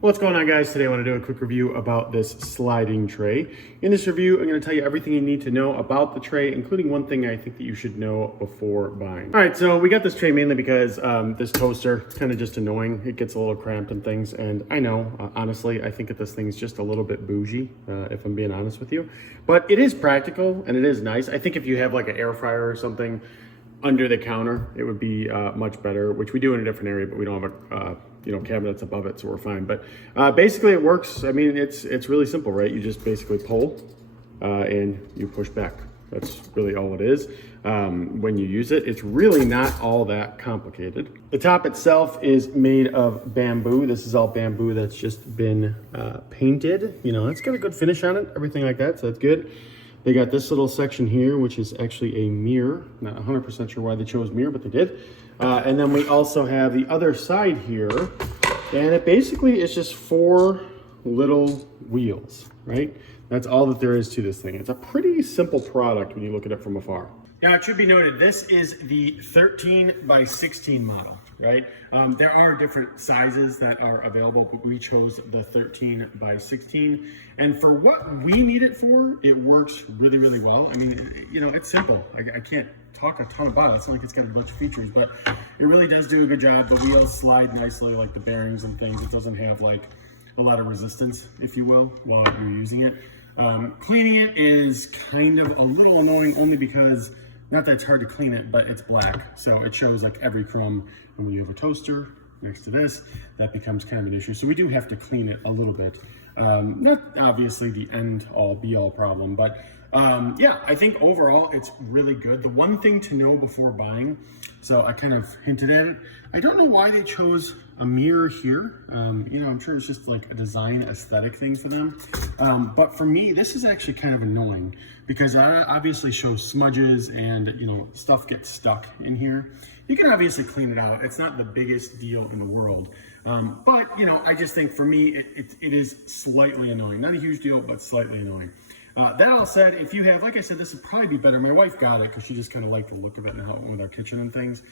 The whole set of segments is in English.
What's going on, guys? Today I want to do a quick review about this sliding tray. In this review, I'm going to tell you everything you need to know about the tray, including one thing I think that you should know before buying. All right, so we got this tray mainly because this toaster is kind of just annoying. It gets a little cramped and things, and I know, honestly, I think that this thing's just a little bit bougie, if I'm being honest with you. But it is practical and it is nice. I think if you have like an air fryer or something under the counter, it would be much better, which we do in a different area, but we don't have a cabinets above it, so we're fine. But basically it works. I mean, it's really simple, right? You just basically pull and you push back. That's really all it is. When you use it, it's really not all that complicated. The top itself is made of bamboo. This is all bamboo that's just been painted. You know, it's got a good finish on it, everything like that, so that's good. They got this little section here, which is actually a mirror. Not 100% sure why they chose mirror, but they did. And then we also have the other side here, and it basically is just 4 little wheels, right? That's all that there is to this thing. It's a pretty simple product when you look at it from afar. Now, it should be noted, this is the 13 by 16 model, right? There are different sizes that are available, but we chose the 13 by 16. And for what we need it for, it works really, really well. I mean, you know, it's simple. I can't talk a ton about it. It's not like it's got a bunch of features, but it really does do a good job. The wheels slide nicely, like the bearings and things. It doesn't have like a lot of resistance, if you will, while you're using it. Cleaning it is kind of a little annoying, only because, not that it's hard to clean it, but it's black. So it shows like every crumb. And when you have a toaster next to this, that becomes kind of an issue. So we do have to clean it a little bit. Not obviously the end all be all problem, but yeah, I think overall it's really good. The one thing to know before buying, so I kind of hinted at it, I don't know why they chose a mirror here. You know, I'm sure it's just like a design aesthetic thing for them. But for me, this is actually kind of annoying because I obviously show smudges and, you know, stuff gets stuck in here. You can obviously clean it out. It's not the biggest deal in the world. But, you know, I just think for me, it is slightly annoying. Not a huge deal, but slightly annoying. That all said, if you have, like I said, this would probably be better. My wife got it because she just kind of liked the look of it and how it went with our kitchen and things.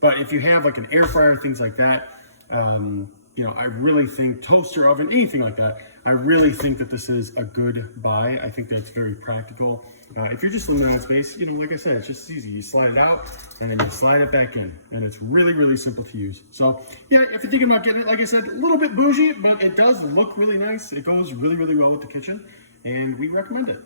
But if you have like an air fryer, things like that, you know, I really think toaster oven, anything like that, I really think that this is a good buy. I think that it's very practical. If you're just limited on space, you know, like I said, it's just easy. You slide it out and then you slide it back in, and it's really, really simple to use. So yeah, if you're thinking about getting it, like I said, a little bit bougie, but it does look really nice. It goes really, really well with the kitchen, and we recommend it.